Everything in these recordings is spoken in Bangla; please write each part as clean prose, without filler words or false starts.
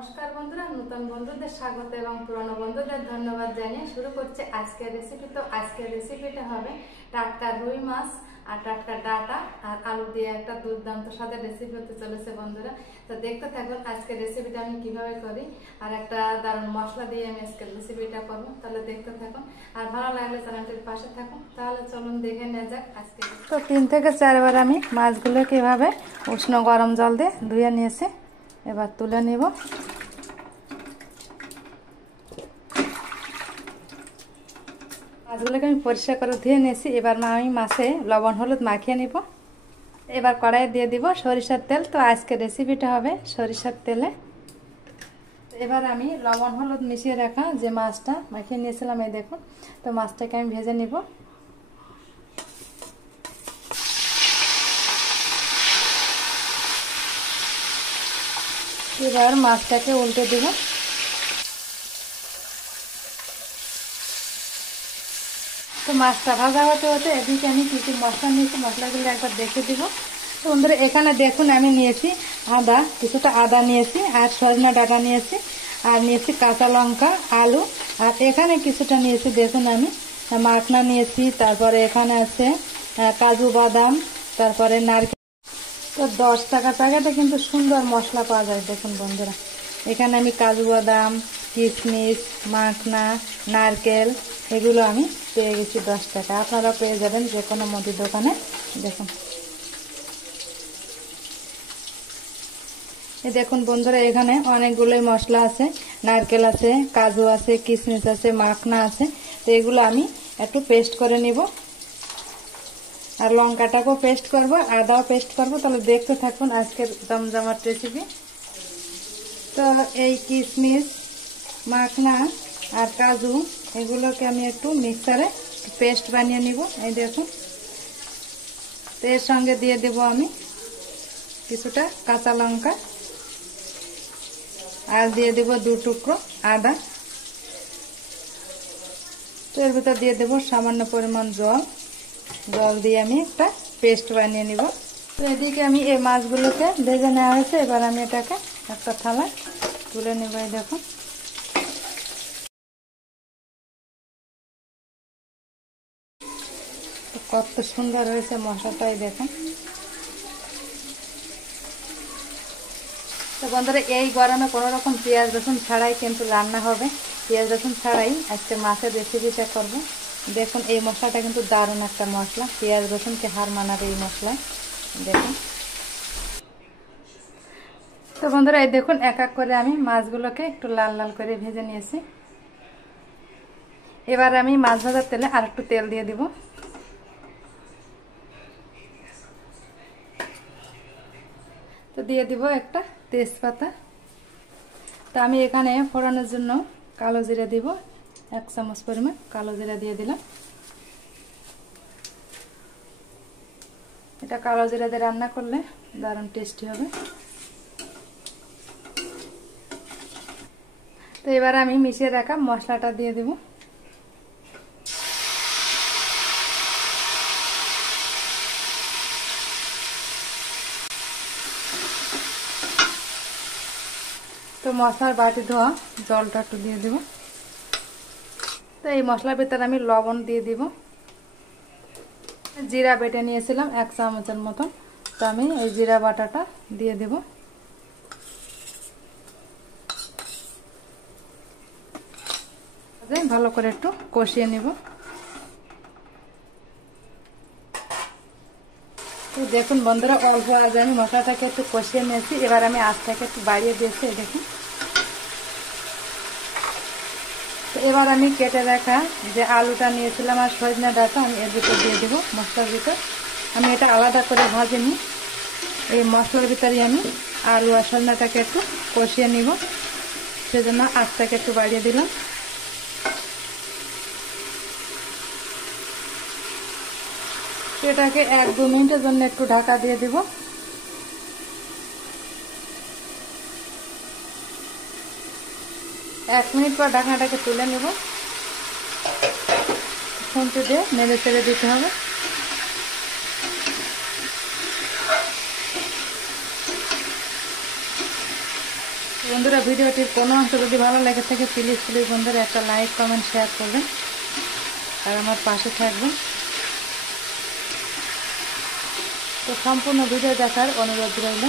নমস্কার বন্ধুরা, নতুন বন্ধুদের স্বাগত এবং পুরনো বন্ধুদের ধন্যবাদ জানিয়ে শুরু করছে আজকের রেসিপি। তো আজকের রেসিপিটা হবে টাটকা রুই মাছ আর টাটকা ডাঁটা আর আলু দিয়ে একটা দুর্দান্ত স্বাদের রেসিপি হতে চলেছে বন্ধুরা। তো দেখতে থাকুন আজকের রেসিপিটা আমি কিভাবে করি আর একটা দারুণ মশলা দিয়ে আমি আজকের রেসিপিটা করবো। তাহলে দেখতে থাকুন আর ভালো লাগলে চ্যানেলটির পাশে থাকুন। তাহলে চলুন দেখে নেওয়া যাক আজকে। তো 3 থেকে 4 বার আমি মাছগুলো কিভাবে উষ্ণ গরম জল দিয়ে ধুয়ে নিয়েছি, এবার তুলে নিব। মাছগুলোকে আমি পরিষ্কার করে ধুয়ে নিয়েছি। এবার আমি মাছে লবণ হলুদ মাখিয়ে নিব। এবার কড়াইয়ে দিয়ে দিব সরিষার তেল। তো আজকের রেসিপিটা হবে সরিষার তেলে। এবার আমি লবণ হলুদ মিশিয়ে রাখা যে মাছটা মাখিয়ে নিয়েছিলাম, এই দেখুন। তো মাছটাকে আমি ভেজে নিব। এবার মাছটাকে উল্টে দিব। তো মাছটা ভাজা হতে হতে এদিকে আমি কিছু মশলা নিয়েছি, মশলাগুলো একবার দেখে দিব। তো বন্ধুরা এখানে দেখুন আমি নিয়েছি আদা, কিছুটা আদা নিয়েছি, আর সজনা ডাঁটা নিয়েছি, আর নিয়েছি কাঁচা লঙ্কা, আলু, আর এখানে কিছুটা নিয়েছি দেখুন আমি মাখনা নিয়েছি। তারপরে এখানে আছে কাজু বাদাম, তারপরে নারকেল। তো 10 টাকা প্যাকেটে কিন্তু সুন্দর মশলা পাওয়া যায় দেখুন বন্ধুরা। এখানে আমি কাজু বাদাম, কিশমিশ, মাখনা, নারকেল এগুলো আমি পেয়ে গেছি 10 টাকা। আপনারা পেয়ে যাবেন যে কোনো মুদি দোকানে। দেখুন এই দেখুন বন্ধুরা, এখানে অনেকগুলোই মশলা আছে, নারকেল আছে, কাজু আছে, কিশমিশ আছে, মাখনা আছে। তো এগুলো আমি একটু পেস্ট করে নিব, আর লঙ্কাটাকেও পেস্ট করব, আদাও পেস্ট করব। তাহলে দেখতে থাকুন আজকের জমজমাট রেসিপি। তো এই কিশমিশ, মাখনা আর কাজু এগুলোকে আমি একটু মিক্সারে পেস্ট বানিয়ে নিব। এই দেখুন, তো এর সঙ্গে দিয়ে দেব আমি কিছুটা কাঁচা লঙ্কা, আর দিয়ে দেব 2 টুকরো আদা। তো এর ভিতর দিয়ে দেব সামান্য পরিমাণ জল দিয়ে আমি একটা পেস্ট বানিয়ে নিব। তো এদিকে আমি এই মাছগুলোকে ভেজে নেওয়া হয়েছে। এবার আমি এটাকে একটা থালায় তুলে নেব। এই দেখুন, কত সুন্দর হয়েছে মশলাটাই দেখুন। তো বন্ধুরা এই গরমে কোনো রকম পেঁয়াজ রসুন ছাড়াই কিন্তু রান্না হবে। পেঁয়াজ রসুন ছাড়াই আজকে মাছের রেসিপিটা করব। দেখুন এই মশলাটা কিন্তু দারুণ একটা মশলা, পেঁয়াজ রসুনকে হার মানাবে এই মশলায়। দেখুন তো বন্ধুরা এই দেখুন এক এক করে আমি মাছগুলোকে একটু লাল লাল করে ভেজে নিয়েছি। এবার আমি মাছ ভাজার তেলে আর একটু তেল দিয়ে দিব। তো দিয়ে দিব একটা তেজপাতা। তো আমি এখানে ফোড়নের জন্য কালো জিরা দিব, 1 চামচ পরিমাণ কালো জিরা দিয়ে দিলাম। এটা কালো জিরা দিয়ে রান্না করলে দারুণ টেস্টি হবে। তো এবার আমি মিশিয়ে রাখা মশলাটা দিয়ে দেব। তো মশলার বাটি ধোয়া জলটা একটু দিয়ে দেব। তো এই মশলার ভিতরে আমি লবণ দিয়ে দিব। জিরা বেটে নিয়েছিলাম 1 চামচের মতন। তো আমি এই জিরা বাটাটা দিয়ে দেব। ভালো করে একটু কষিয়ে নিব। তো দেখুন বন্ধুরা অল্প আগে আমি মশলাটাকে একটু কষিয়ে নিয়েছি। এবার আমি আঁচটাকে একটু বাড়িয়ে দিয়েছি। দেখুন, তো এবার আমি কেটে রাখা যে আলুটা নিয়েছিলাম আর সজনা ডাঁটা আমি এর ভিতর দিয়ে দেবো মশলার ভিতর। আমি এটা আলাদা করে ভাজিনি, এই মশলার ভিতরে আমি আলু আর সজনাটাকে একটু কষিয়ে নিব, সেজন্য আঁচটাকে একটু বাড়িয়ে দিলাম। এটাকে 1-2 মিনিটের জন্য একটু ঢাকা দিয়ে দিব। 1 মিনিট পর ঢাকনাটাকে তুলে নেব। খুন্তি দিয়ে নেড়ে চেড়ে দিতে হবে। বন্ধুরা ভিডিওটির কোনো অংশ যদি ভালো লেগে থাকে প্লিজ বন্ধুরা একটা লাইক কমেন্ট শেয়ার করবেন আর আমার পাশে থাকবেন। তো সম্পূর্ণ ভিডিও দেখার অনুরোধ রইল।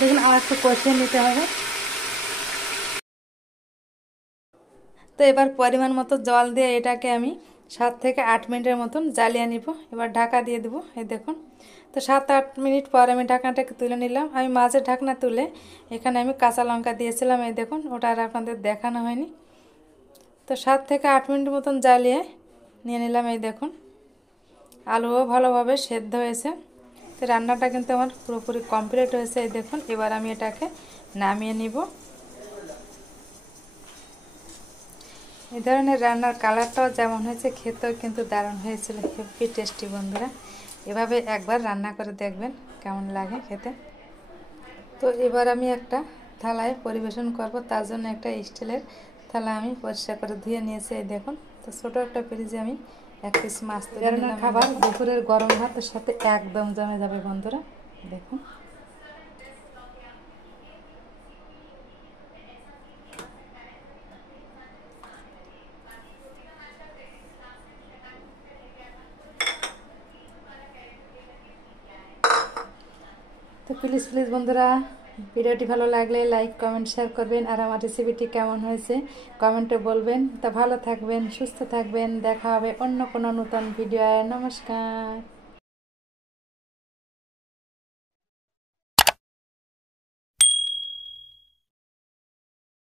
দেখুন আর একটু কষিয়ে নিতে হবে। তো এবার পরিমাণ মতো জল দিয়ে এটাকে আমি 7 থেকে 8 মিনিটের মতন জ্বালিয়ে নিব। এবার ঢাকা দিয়ে দেবো। এই দেখুন, তো 7-8 মিনিট পর আমি ঢাকনাটাকে তুলে নিলাম। আমি মাঝে ঢাকনা তুলে এখানে আমি কাঁচা লঙ্কা দিয়েছিলাম। এই দেখুন, ওটা আর আপনাদের দেখানো হয়নি। তো 7 থেকে 8 মিনিট মতন জ্বালিয়ে নিয়ে নিলাম। এই দেখুন, আলুও ভালোভাবে সেদ্ধ হয়েছে। তো রান্নাটা কিন্তু আমার পুরোপুরি কমপ্লিট হয়েছে। এই দেখুন, এবার আমি এটাকে নামিয়ে নিব। এই ধরনের রান্নার কালারটাও যেমন হয়েছে খেতেও কিন্তু দারুণ হয়েছিল, হেভি টেস্টি। বন্ধুরা এভাবে একবার রান্না করে দেখবেন কেমন লাগে খেতে। তো এবার আমি একটা থালায় পরিবেশন করব। তার জন্য একটা স্টিলের থালা আমি পরিষ্কার করে ধুয়ে নিয়েছি। এই দেখুন, তো ছোটো একটা ফ্রিজে আমি 1 পিস মাছ তুলে নিলাম। খাবার দুপুরের গরম ভাতের সাথে একদম জমে যাবে বন্ধুরা। দেখুন, তো প্লিজ বন্ধুরা ভিডিওটি ভালো লাগলে লাইক কমেন্ট শেয়ার করবেন আর আমার রেসিপিটি কেমন হয়েছে কমেন্টে বলবেন। তো ভালো থাকবেন, সুস্থ থাকবেন। দেখা হবে অন্য কোনো নতুন ভিডিও। নমস্কার।